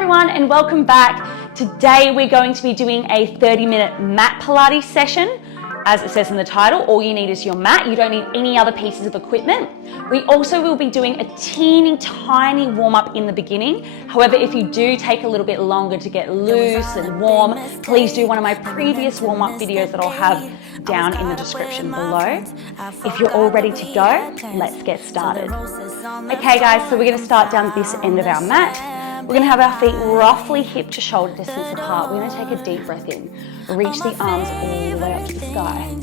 everyone and welcome back. Today we're going to be doing a 30-minute mat Pilates session. As it says in the title, all you need is your mat. You don't need any other pieces of equipment. We also will be doing a teeny tiny warm-up in the beginning. However, if you do take a little bit longer to get loose and warm, please do one of my previous warm-up videos that I'll have down in the description below. If you're all ready to go, let's get started. Okay guys, so we're going to start down this end of our mat. We're going to have our feet roughly hip to shoulder distance apart. We're going to take a deep breath in. Reach the arms all the way up to the sky.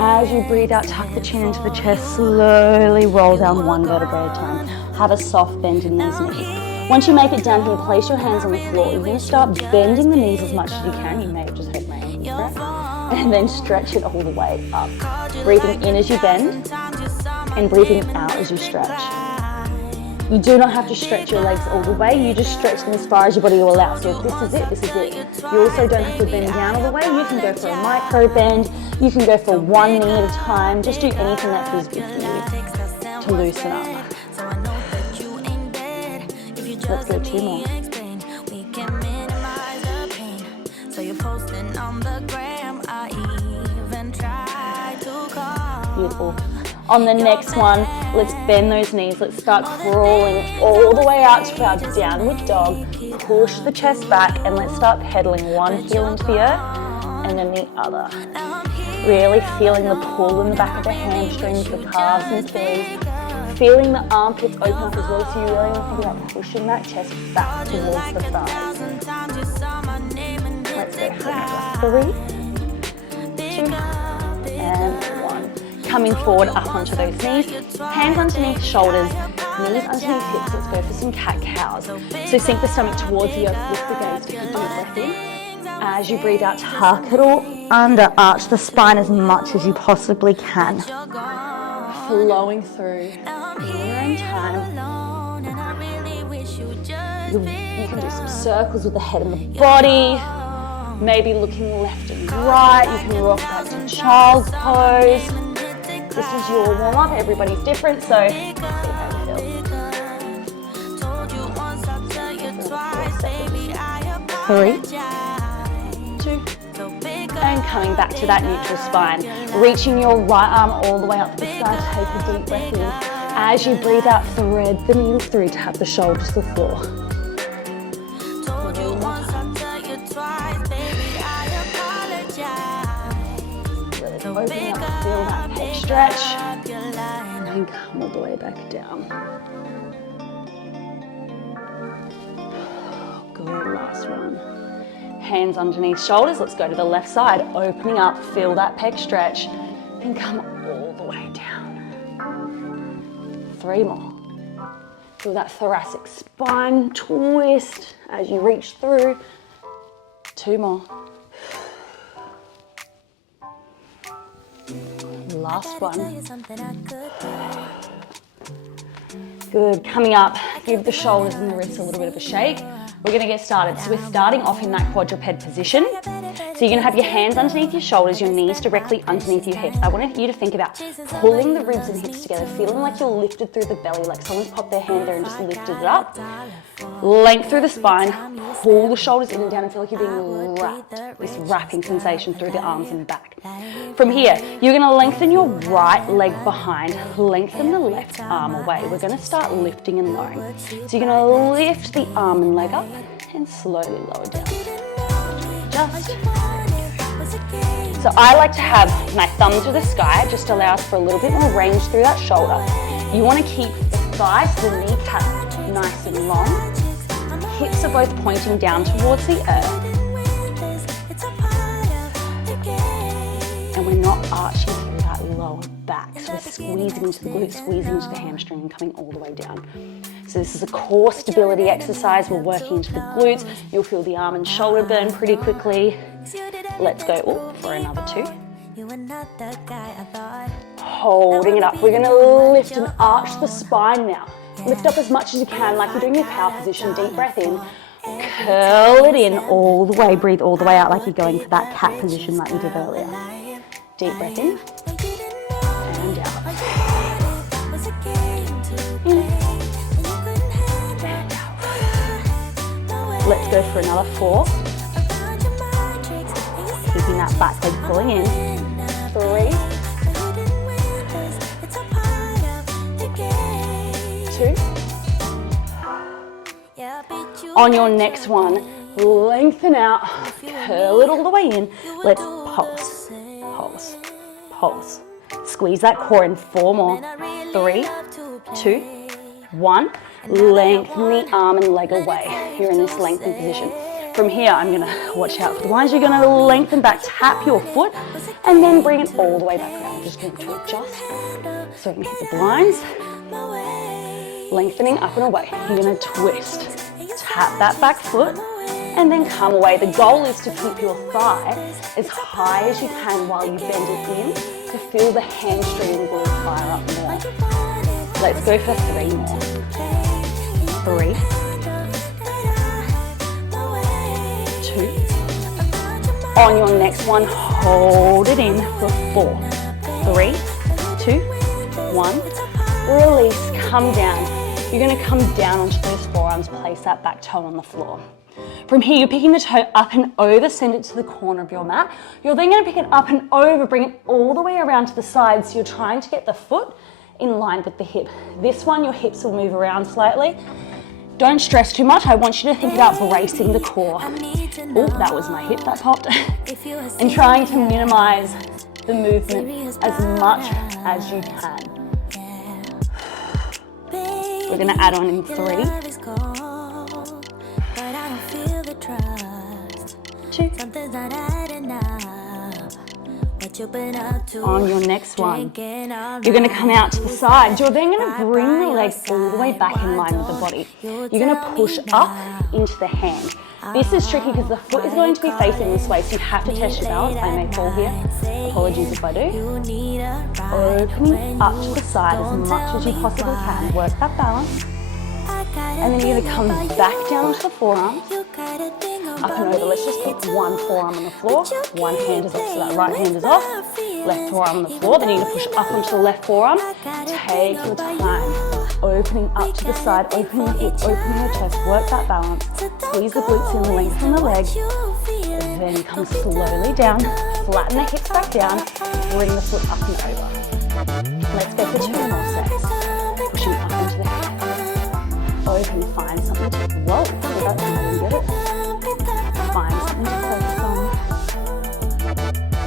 As you breathe out, tuck the chin into the chest. Slowly roll down one vertebrae at a time. Have a soft bend in these knees. Once you make it down here, place your hands on the floor. You're going to start bending the knees as much as you can. You may have just heard my breath. And then stretch it all the way up. Breathing in as you bend and breathing out as you stretch. You do not have to stretch your legs all the way, you just stretch them as far as your body will allow. So if this is it, this is it. You also don't have to bend down all the way. You can go for a micro bend, you can go for one knee at a time. Just do anything that feels good for you to loosen up. Let's go two more. Beautiful. On the next one, let's bend those knees. Let's start crawling all the way out to our downward dog. Push the chest back and let's start pedaling one heel into the earth and then the other. Really feeling the pull in the back of the hamstrings, the calves and Achilles. Feeling the armpits open up as well, so you really want to think about pushing that chest back towards the thighs. Let's go. 3, 2, and 1. Coming forward up onto those knees, hands underneath shoulders, knees underneath hips. Let's go for some cat-cows. So sink the stomach towards the earth, lift the gaze, take a deep breath in. As you breathe out, tuck it all under, arch the spine as much as you possibly can. Flowing through in your own time. You can do some circles with the head and the body, maybe looking left and right. You can rock back to child's pose. This is your warm-up, everybody's different, so see how you feel. 3, 2, and coming back to that neutral spine. Reaching your right arm all the way up to the sky, take a deep breath in. As you breathe out, thread the needle through, tap the shoulders to the floor. Open up, feel that pec stretch, and then come all the way back down. Good, last one. Hands underneath shoulders, let's go to the left side, opening up, feel that pec stretch, then come all the way down. 3 more. Feel that thoracic spine twist as you reach through. 2 more. Last one. Good, coming up, give the shoulders and the wrists a little bit of a shake. We're gonna get started. So we're starting off in that quadruped position. So you're gonna have your hands underneath your shoulders, your knees directly underneath your hips. I want you to think about pulling the ribs and hips together, feeling like you're lifted through the belly, like someone's popped their hand there and just lifted it up. Length through the spine, pull the shoulders in and down and feel like you're being wrapped. This wrapping sensation through the arms and back. From here, you're gonna lengthen your right leg behind, lengthen the left arm away. We're gonna start lifting and lowering. So you're gonna lift the arm and leg up and slowly lower down. So I like to have my thumb to the sky. It just allows for a little bit more range through that shoulder. You want to keep the thighs, the kneecaps nice and long. Hips are both pointing down towards the earth. And we're not arching through that lower back. So we're squeezing into the glutes, squeezing into the hamstring and coming all the way down. So this is a core stability exercise. We're working into the glutes. You'll feel the arm and shoulder burn pretty quickly. Let's go for another 2. Holding it up. We're gonna lift and arch the spine now. Lift up as much as you can, like you're doing your cow position. Deep breath in. Curl it in all the way. Breathe all the way out like you're going for that cat position like we did earlier. Deep breath in. And out. In. Let's go for another 4. Keeping that back leg pulling in. 3, 2. On your next one, lengthen out, curl it all the way in. Let's pulse, pulse, pulse. Squeeze that core in. 4 more. 3, 2, 1. Lengthen the arm and leg away. You're in this lengthened position. From here, I'm gonna watch out for the blinds. You're gonna lengthen back, tap your foot, and then bring it all the way back around. I'm just going to adjust. So I'm gonna hit the blinds. Lengthening up and away. You're gonna twist. Tap that back foot, and then come away. The goal is to keep your thigh as high as you can while you bend it in to feel the hamstring and glute fire up more. Let's go for 3 more. 3, 2. On your next one, hold it in for 4. 3, 2, 1. Release, come down. You're gonna come down onto those forearms, place that back toe on the floor. From here, you're picking the toe up and over, send it to the corner of your mat. You're then gonna pick it up and over, bring it all the way around to the side, so you're trying to get the foot in line with the hip. This one, your hips will move around slightly. Don't stress too much. I want you to think about bracing the core. Oh, that was my hip that popped. And trying to minimize the movement as much as you can. We're gonna add on in 3, 2. On your next one, you're gonna come out to the side. You're then gonna bring the legs all the way back in line with the body. You're gonna push up into the hand. This is tricky because the foot is going to be facing this way, so you have to test your balance. I may fall here. Apologies if I do. Opening up to the side as much as you possibly can. Work that balance. And then you're gonna come back down onto the forearms. Up and over. Let's just keep one forearm on the floor. One hand is off, so that right hand is off. Left forearm on the floor. Then you're gonna push up onto the left forearm. Take your time. Opening up to the side, opening the hip, opening the chest. Work that balance. Squeeze the glutes in, lengthen the leg. Then come slowly down. Flatten the hips back down. Bring the foot up and over. Let's go for 2 more sets. Pushing up into the head. Open, find something to, whoa, that's really good. Find something to focus on.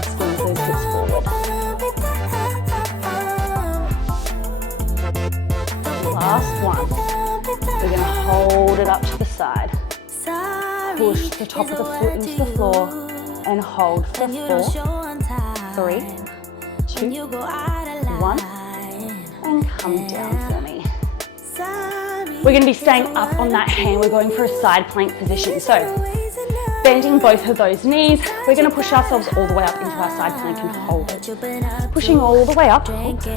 Squeeze those hips forward. Last one. We're gonna hold it up to the side. Push the top of the foot into the floor and hold for 4, 3, 2, 1, and come down for me. We're going to be staying up on that hand. We're going for a side plank position. So bending both of those knees, we're going to push ourselves all the way up into our side plank and hold it. Pushing all the way up. I need to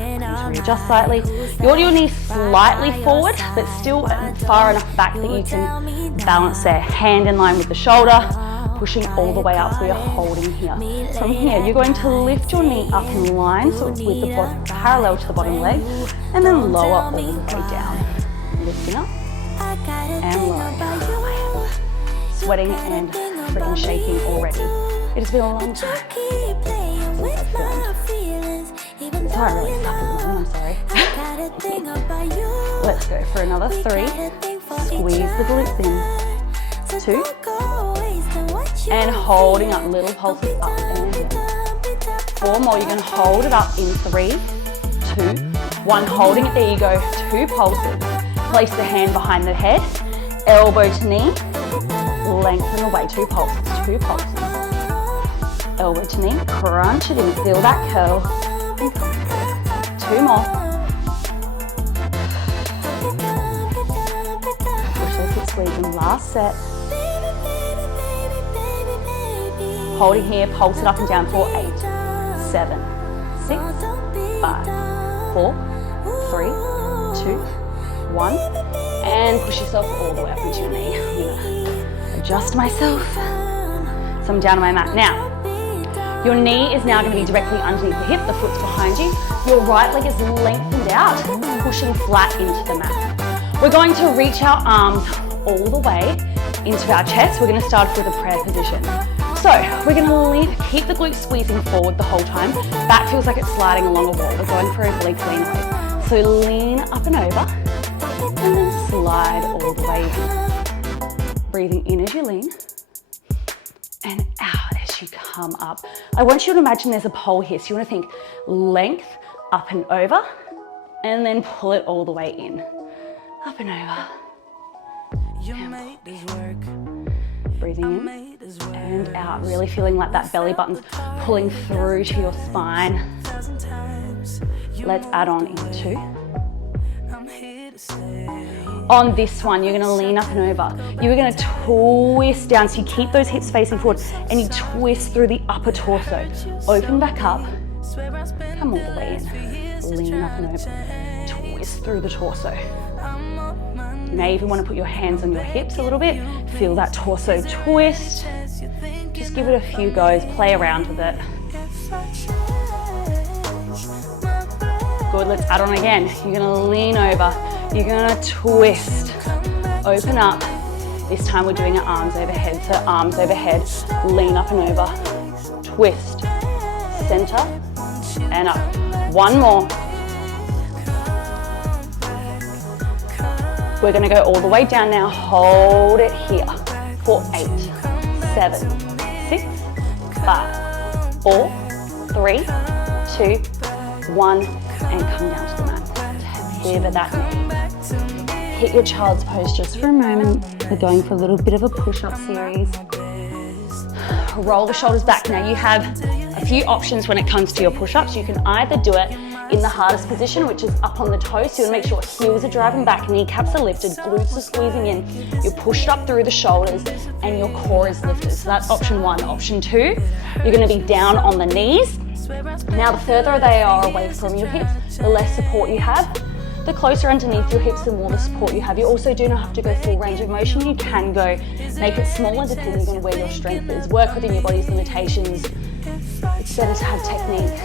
readjust slightly. You want your knees slightly forward, but still far enough back that you can balance there. Hand in line with the shoulder, pushing all the way up so you're holding here. From here, you're going to lift your knee up in line, so it's with the bottom, parallel to the bottom leg, and then lower all the way down. Lifting up and lowering. Sweating and freaking shaking already. It has been a long time since I've filmed. Sorry, I really suck at the moment, I'm sorry. Let's go for another 3. Squeeze the glutes in. 2. And holding up, little pulses up and down. 4 more, you're gonna hold it up in 3, 2, 1. Holding it, there you go, 2 pulses. Place the hand behind the head, elbow to knee, lengthen away, 2 pulses, 2 pulses. Elbow to knee, crunch it in, feel that curl. 2 more. Push those hips, squeeze them, last set. Holding here, pulse it up and down for 8, 7, 6, 5, 4, 3, 2, 1, and push yourself all the way up into your knee. I'm gonna adjust myself. So I'm down on my mat. Now, your knee is now gonna be directly underneath the hip, the foot's behind you. Your right leg is lengthened out, pushing flat into the mat. We're going to reach our arms all the way into our chest. We're going to start off with a prayer position. So we're going to lean, keep the glutes squeezing forward the whole time. Back feels like it's sliding along a wall. We're going for oblique lean hold. So lean up and over, and then slide all the way in. Breathing in as you lean, and out as you come up. I want you to imagine there's a pole here. So you want to think length, up and over, and then pull it all the way in. Up and over. Breathing in and out, really feeling like that belly button's pulling through to your spine. Let's add on in 2. On this one, you're gonna lean up and over. You're gonna twist down, so you keep those hips facing forward and you twist through the upper torso. Open back up, come all the way in. Lean up and over, twist through the torso. You may even want to put your hands on your hips a little bit. Feel that torso twist. Just give it a few goes, play around with it. Good, let's add on again. You're gonna lean over, you're gonna twist, open up. This time we're doing it arms overhead, so arms overhead, lean up and over, twist, center, and up. One more. We're going to go all the way down now. Hold it here for 8, 7, 6, 5, 4, 3, 2, 1, and come down to the mat. Pivot that knee. Hit your child's pose just for a moment. We're going for a little bit of a push-up series. Roll the shoulders back. Now you have a few options when it comes to your push-ups. You can either do it in the hardest position, which is up on the toes. So you want to make sure heels are driving back, kneecaps are lifted, glutes are squeezing in. You're pushed up through the shoulders and your core is lifted. So that's option 1. Option 2, you're going to be down on the knees. Now the further they are away from your hips, the less support you have. The closer underneath your hips, the more the support you have. You also do not have to go full range of motion. You can go make it smaller depending on where your strength is. Work within your body's limitations. It's better to have technique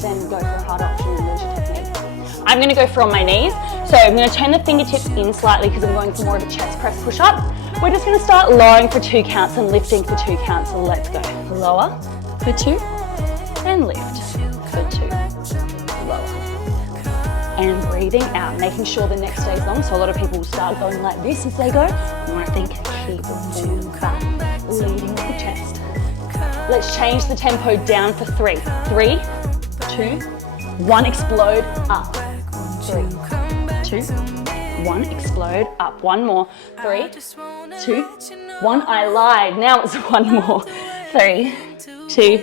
than go for a hard option and lose your technique. I'm going to go for on my knees. So I'm going to turn the fingertips in slightly because I'm going for more of a chest press push up. We're just going to start lowering for 2 counts and lifting for 2 counts. So let's go. Lower for 2 and lift for 2. Lower. And breathing out, making sure the neck stays long. So a lot of people will start going like this as they go. You want to think, keep moving back, leading with the chest. Let's change the tempo down for 3. 3, 2, 1, explode up. 3, 2, 1, explode up. One more. 3, 2, 1. I lied. Now it's 1 more. 3, 2,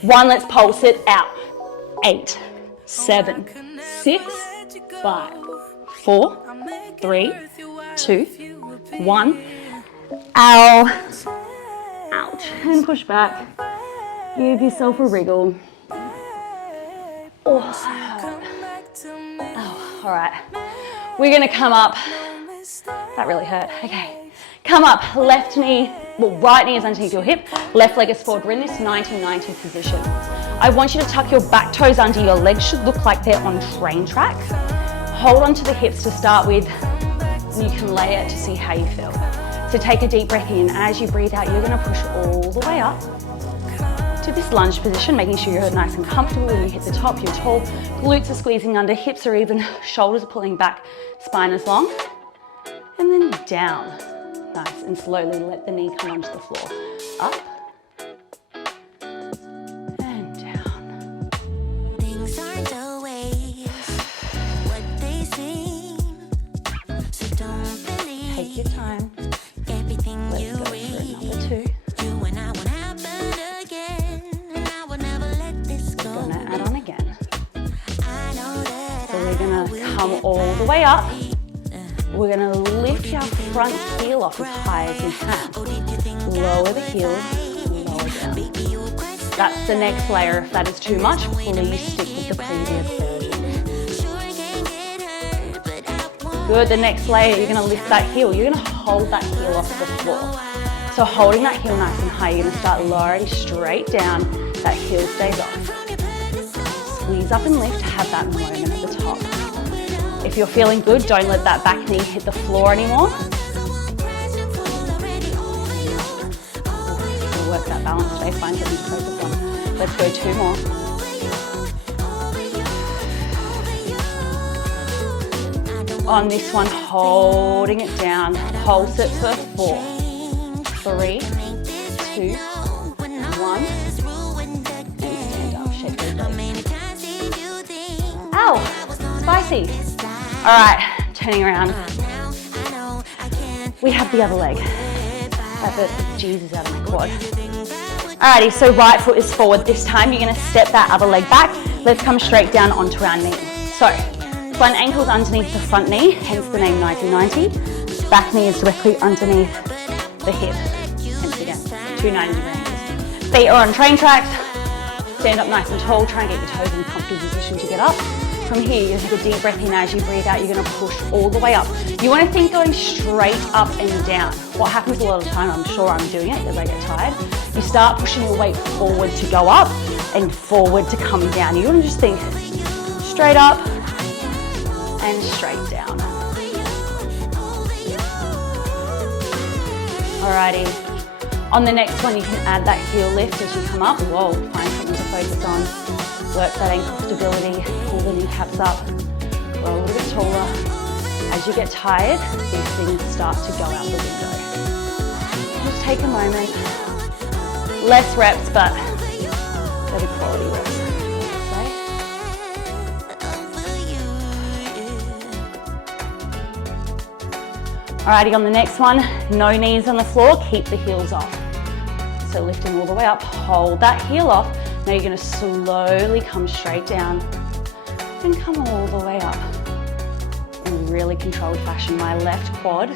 1. Let's pulse it out. 8, 7, 6, 5, 4, 3, 2, 1. Ow. Ouch. And push back. Give yourself a wriggle. Oh, all right. We're going to come up. That really hurt. Okay. Come up. Left knee, well, right knee is underneath your hip. Left leg is forward. We're in this 90-90 position. I want you to tuck your back toes under. Your legs should look like they're on train tracks. Hold on to the hips to start with. You can lay it to see how you feel. So take a deep breath in. As you breathe out, you're going to push all the way up to this lunge position, making sure you're nice and comfortable. When you hit the top, you're tall. Glutes are squeezing under, hips are even, shoulders are pulling back, spine is long. And then down. Nice, and slowly let the knee come onto the floor. Up. And down. Things aren't always what they seem. So don't believe. Take your time. Everything let's you go read. For number 2. You and I won't happen again. And I will never let this go. We're gonna add on again. I know that so we're gonna come all the way up. We're going to lift our front heel off as high as we can. Lower the heels, lower down. That's the next layer. If that is too much, please stick with the previous version. Good, the next layer, you're going to lift that heel. You're going to hold that heel off the floor. So holding that heel nice and high, you're going to start lowering straight down. That heel stays off. Squeeze up and lift, have that moment at the top. If you're feeling good, don't let that back knee hit the floor anymore. work that balance today, find something to focus on. Let's go 2 more. On this one, holding it down, pulse it for 4, 3, 2, 1, and stand up, shake your legs. Ow, spicy. All right, turning around. We have the other leg. That bit of Jesus out of my quad. Alrighty, so right foot is forward. This time you're gonna step that other leg back. Let's come straight down onto our knee. So, front ankle's underneath the front knee, hence the name 90-90. Back knee is directly underneath the hip, hence again, 290 degrees. Feet are on train tracks. Stand up nice and tall, try and get your toes in a comfortable position to get up. From here, you're gonna take a deep breath in. As you breathe out, you're gonna push all the way up. You wanna think going straight up and down. What happens a lot of the time, I'm sure I'm doing it as I get tired, you start pushing your weight forward to go up and forward to come down. You wanna just think straight up and straight down. Alrighty. On the next one, you can add that heel lift as you come up. Whoa, find something to focus on. Work that ankle stability, pull the kneecaps up, grow a little bit taller. As you get tired, these things start to go out the window. Just take a moment. Less reps, but better quality reps. Alrighty, on the next one, no knees on the floor, keep the heels off. So lifting all the way up, hold that heel off. Now you're gonna slowly come straight down and come all the way up in really controlled fashion. My left quad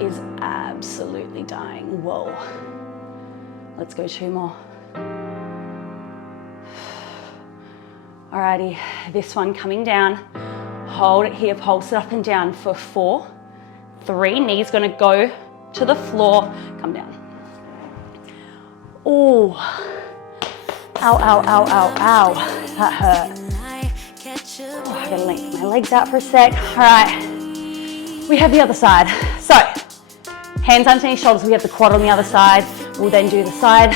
is absolutely dying. Whoa. Let's go 2 more. Alrighty, this one coming down. Hold it here, pulse it up and down for 4, 3. Knees gonna go to the floor, come down. Oh. Ow, ow, ow, ow, ow. That hurt. Oh, I gotta lengthen my legs out for a sec. All right, we have the other side. So, hands underneath shoulders, we have the quad on the other side. We'll then do the side,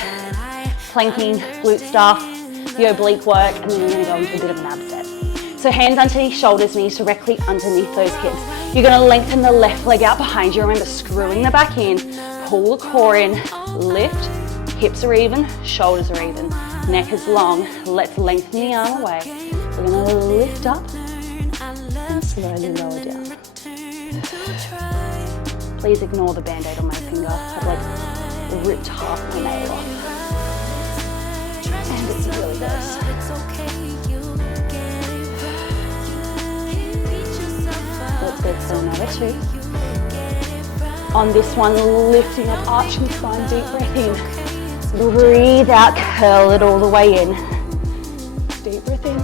planking, glute stuff, the oblique work, and then we're gonna go into a bit of an ab set. So hands underneath shoulders, knees directly underneath those hips. You're gonna lengthen the left leg out behind you. Remember, screwing the back in, pull the core in, lift, hips are even, shoulders are even. Neck is long. Let's lengthen the arm away. We're gonna lift up and slowly lower down. Please ignore the band-aid on my finger. I've like ripped half my nail off. And it's really gross. Let's go for another 2. On this one, lifting up, arching the spine, deep breath in. Breathe out, curl it all the way in. Deep breath in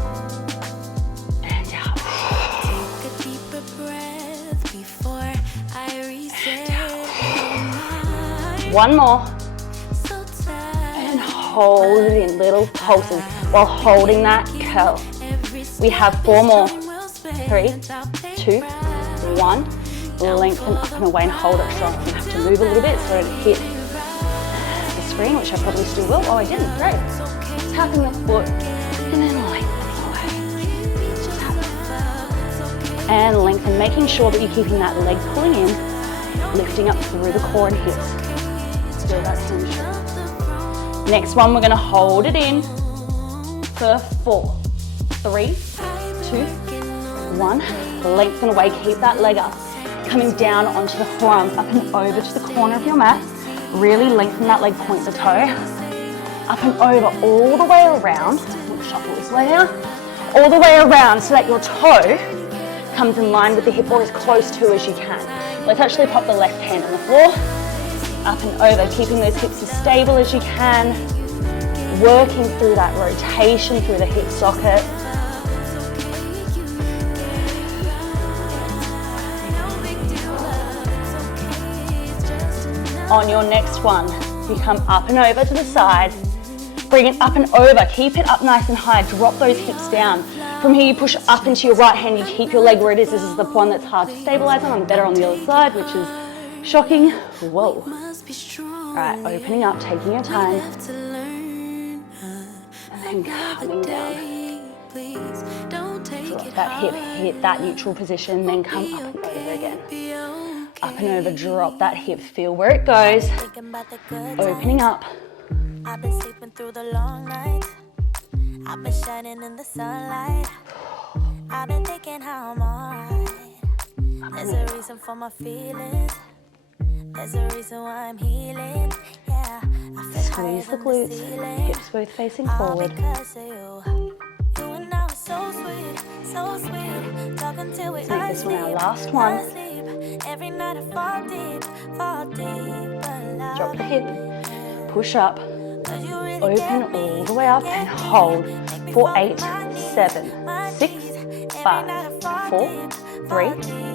and out. And out. One more. And hold it in, little pulses while holding that curl. We have 4 more. 3, 2, 1. Lengthen up and away and hold it strong. You have to move a little bit so it hit screen, which I probably still will. Oh, I didn't. Great. Tapping the foot and then lengthening away. And lengthen, making sure that you're keeping that leg pulling in, lifting up through the core and hips. Feel that tension. Next one, we're going to hold it in for 4, 3, 2, 1. Lengthen away. Keep that leg up. Coming down onto the forearms, up and over to the corner of your mat. Really lengthen that leg, point the toe. Up and over, all the way around. We'll shuffle this way now. All the way around so that your toe comes in line with the hip or as close to as you can. Let's actually pop the left hand on the floor. Up and over, keeping those hips as stable as you can. Working through that rotation through the hip socket. On your next one, you come up and over to the side, bring it up and over, keep it up nice and high, drop those hips down. From here you push up into your right hand, you keep your leg where it is. This is the one that's hard to stabilize on. I'm better on the other side, which is Shocking. Whoa. All right, opening up, taking your time. And then coming down. Drop that hip, hit that neutral position, then come up and over again. Up and over, drop that hip, feel where it goes. Opening up. I've been sleeping through the long nights. I've been shining in the sunlight. I've been thinking how I'm alright. There's a reason for my feelings. There's a reason why I'm healing. Yeah, I feel Squeeze the glutes, hips both facing forward. because of you. You and I were so sweet, so sweet. Talking till we Let's make this one our last one. Every night I fall deep, Drop the hip, push up, open all the way up and hold for 8, 7, 6, 5, 4, 3,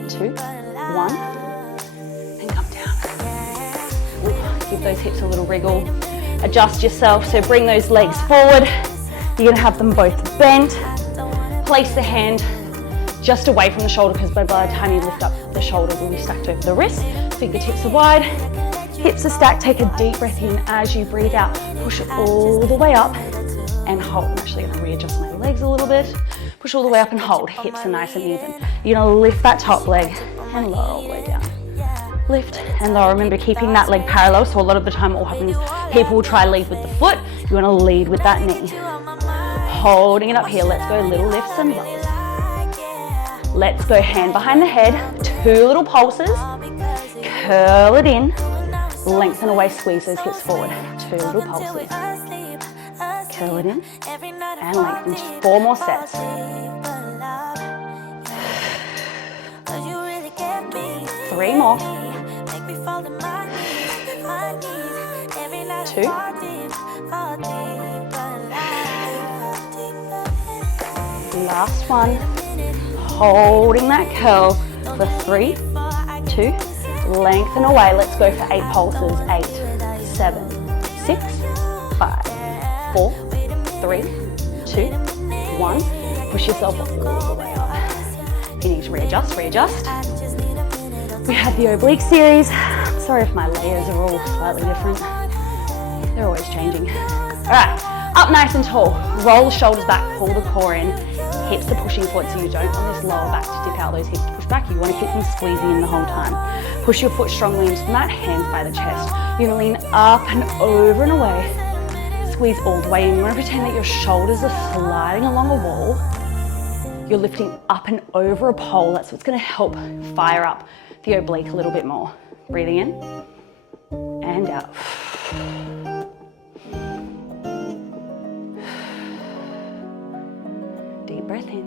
2, 1, and come down. Ooh, give those hips a little wriggle. Adjust yourself, so bring those legs forward. You're gonna have them both bent. Place the hand just away from the shoulder because by the time you lift up, the shoulder will be stacked over the wrist. Fingertips are wide, hips are stacked. Take a deep breath in as you breathe out. Push it all the way up and hold. I'm actually gonna readjust my legs a little bit. Push all the way up and hold. Hips are nice and even. You're gonna lift that top leg and lower all the way down. Lift and lower. Remember keeping that leg parallel, so a lot of the time what happens, people will try to lead with the foot. You wanna lead with that knee. Holding it up here. Let's go little lifts and lowers. Let's go hand behind the head. 2 little pulses. Curl it in. Lengthen away, squeeze those hips forward. 2 little pulses. Curl it in and lengthen. 4 more sets. 3 more. 2. Last one. Holding that curl for 3, 2. Lengthen away. Let's go for 8 pulses. 8, 7, 6, 5, 4, 3, 2, 1. Push yourself all the way up. You need to readjust, readjust. We have the oblique series. Sorry if my layers are all slightly different. They're always changing. All right, up nice and tall. Roll the shoulders back, pull the core in. Hips are pushing forward, so you don't want this lower back to dip out, those hips to push back. You want to keep them squeezing in the whole time. Push your foot strongly into the mat, hands by the chest. You're gonna lean up and over and away. Squeeze all the way in. You want to pretend that your shoulders are sliding along a wall. You're lifting up and over a pole. That's what's gonna help fire up the oblique a little bit more. Breathing in and out. Deep breath in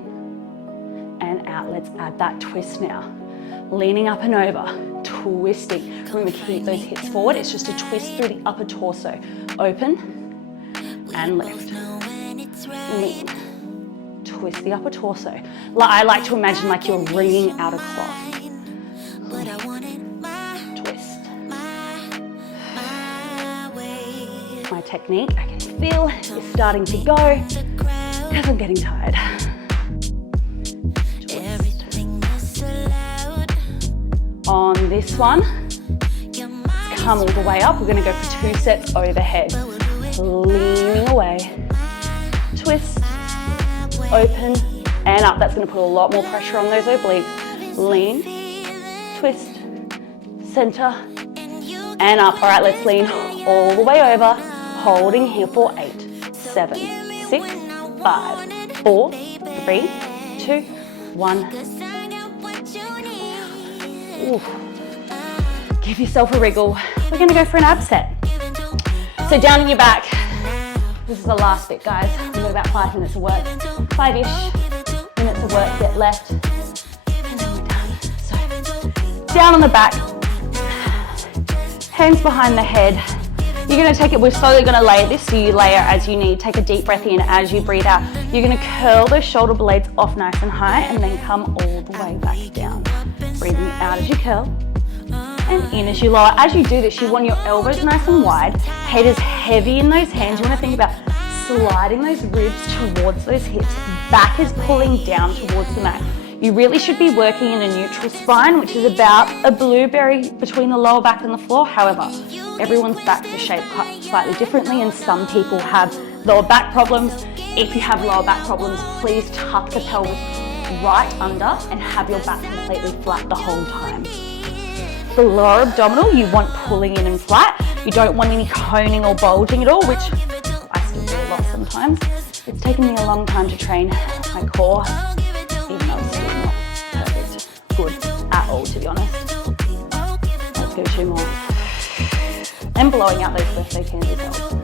and out. Let's add that twist now. Leaning up and over, twisting. Remember, keep those hips forward. It's just a twist through the upper torso. Open and lift. Lean. Twist the upper torso. I like to imagine like you're wringing out a cloth. Twist. My technique, I can feel it's starting to go because I'm getting tired. Twist. On this one, come all the way up. We're going to go for 2 sets overhead. Leaning away. Twist. Open and up. That's going to put a lot more pressure on those obliques. Lean, twist, center, and up. All right, let's lean all the way over, holding here for 8, 7, 6, 5, 4, 3, 2, 1. Ooh. Give yourself a wriggle. We're going to go for an ab set. So down on your back. This is the last bit, guys. We've got about 5 minutes of work. 5-ish minutes of work yet left. And then we're done. So, down on the back. Hands behind the head. You're going to take it, we're slowly going to layer this, so you layer as you need. Take a deep breath in as you breathe out. You're going to curl those shoulder blades off nice and high and then come all the way back down. Breathing out as you curl. And in as you lower. As you do this, you want your elbows nice and wide, head is heavy in those hands. You want to think about sliding those ribs towards those hips. Back is pulling down towards the mat. You really should be working in a neutral spine, which is about a blueberry between the lower back and the floor. However, everyone's backs are shaped slightly differently, and some people have lower back problems. If you have lower back problems, please tuck the pelvis right under and have your back completely flat the whole time. The lower abdominal, you want pulling in and flat. You don't want any coning or bulging at all, which I still do a lot sometimes. It's taken me a long time to train my core, even though it's still not perfect good at all, to be honest. Let's go 2 more. And blowing out those left leg hands as well.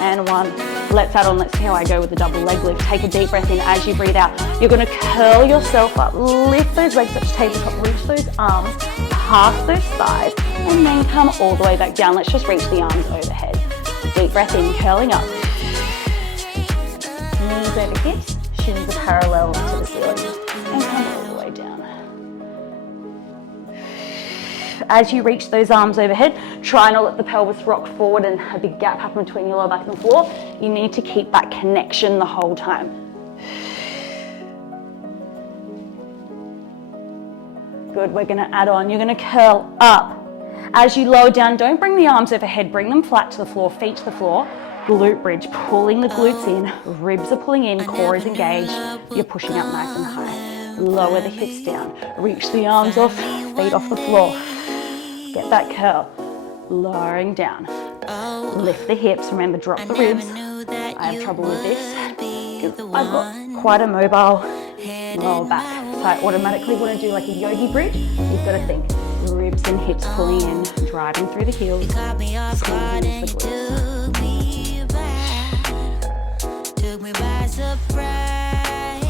And 1. Let's add on, let's see how I go with the double leg lift. Take a deep breath in as you breathe out. You're gonna curl yourself up, lift those legs up to tabletop, reach those arms past those thighs, and then come all the way back down. Let's just reach the arms overhead. Deep breath in, curling up. Knees over hips, shins are parallel to the ceiling, and come all the way down. As you reach those arms overhead, try not to let the pelvis rock forward and a big gap happen between your lower back and the floor. You need to keep that connection the whole time. Good, we're gonna add on, you're gonna curl up. As you lower down, don't bring the arms overhead, bring them flat to the floor, feet to the floor. Glute bridge, pulling the glutes in, ribs are pulling in, core is engaged. You're pushing up nice and high. Lower the hips down, reach the arms off, feet off the floor. Get that curl, lowering down. Lift the hips, remember drop the ribs. I have trouble with this because I've got quite a mobile lower back. So I automatically want to do like a yogi bridge. You've got to think ribs and hips pulling in, driving through the heels, squeezing into the glutes.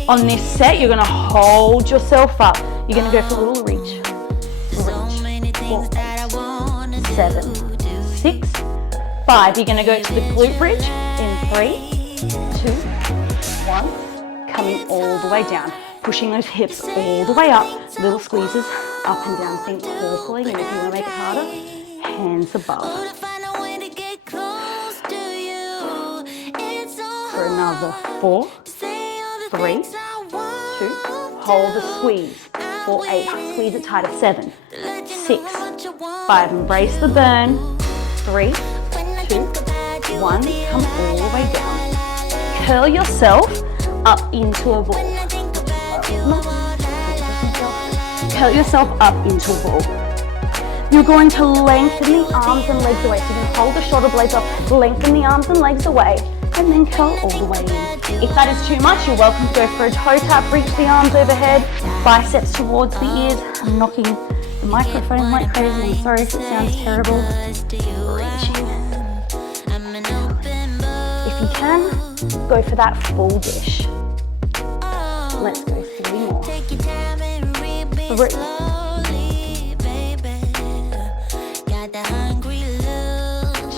On this set, you're going to hold yourself up. You're going to go for a little reach. 4, 7, 6, 5. You're going to go to the glute bridge in 3, 2, 1. Coming all the way down. Pushing those hips all the way up. Little squeezes up and down. Think core pulling in. If you want to make it harder, hands above. For another 4, 3, 2. Hold the squeeze. 4, 8. Squeeze it tighter. 7, 6, 5. Embrace the burn. 3, 2, 1. Come all the way down. Curl yourself up into a ball. Curl yourself up into a ball. You're going to lengthen the arms and legs away. So you're going to hold the shoulder blades up, lengthen the arms and legs away, and then curl all the way in. If that is too much, you're welcome to go for a toe tap. Reach the arms overhead, biceps towards the ears. I'm knocking the microphone like crazy. I'm sorry if it sounds terrible. Reaching. If you can, go for that full dish. Let's go 3 more. 3,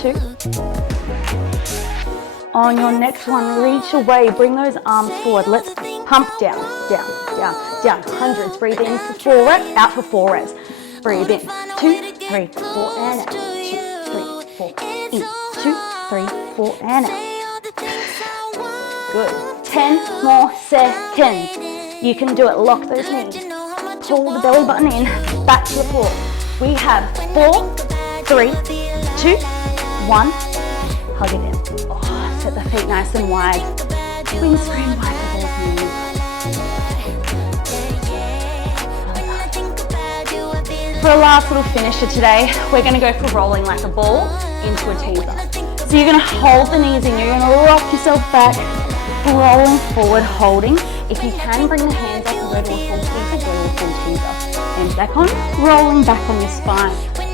2. On your next one, reach away, bring those arms forward. Let's pump down, down, down, down. Hundreds, breathe in for 4 reps, out for 4 reps. Breathe in, 2, 3, 4, and out. 2, 3, 4, in, 2, 3, 4, and out. Good. 10 more seconds. You can do it. Lock those knees. Pull the belly button in. Back to the floor. We have 4, 3, 2, 1. Hug it in. Oh, set the feet nice and wide. Windscreen wide for both knees. For a last little finisher today, we're going to go for rolling like a ball into a teaser. So you're going to hold the knees in. You're going to rock yourself back. Rolling forward, holding. If you can, bring the hands up and go to a full teaser, go to a full teaser. Hands back on, rolling back on your spine.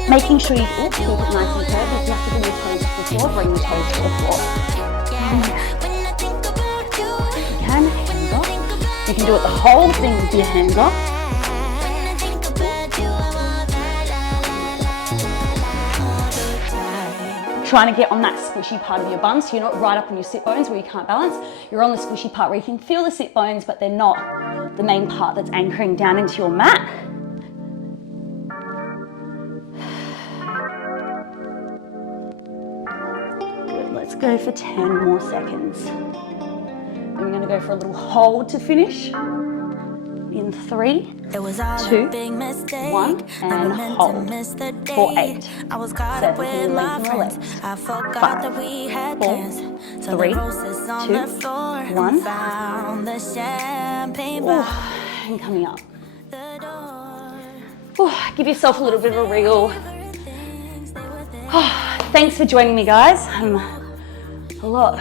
Making sure you keep it nice and curved. If you have to bring your toes to the floor, bring your toes to the floor. If you can, hands off. You can do it the whole thing with your hands off. Trying to get on that squishy part of your bum, so you're not right up on your sit bones where you can't balance. You're on the squishy part where you can feel the sit bones, but they're not the main part that's anchoring down into your mat. Good, let's go for 10 more seconds. Then we're going to go for a little hold to finish. In 3, It was all 2, a big mistake. 1, and hold. For 8. I was caught 7, up with releasing my your friends. legs. I forgot 5, that we had 4, plans. So 3, the roses on 2, the floor 1. found the champagne Ooh, bar. and coming up. The door. Ooh, give yourself a little bit of a wriggle. Things, they were there. Thanks for joining me, guys. I'm a lot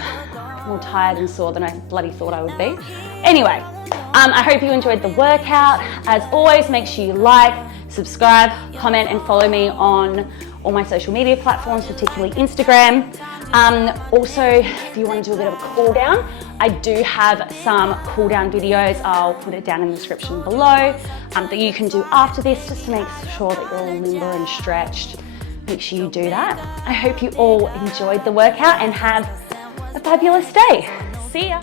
more tired and sore than I bloody thought I would be. Anyway, I hope you enjoyed the workout. As always, make sure you like, subscribe, comment, and follow me on all my social media platforms, particularly Instagram. Also, if you want to do a bit of a cool down, I do have some cool down videos. I'll put it down in the description below that you can do after this, just to make sure that you're all limber and stretched. Make sure you do that. I hope you all enjoyed the workout and have a fabulous day. See ya.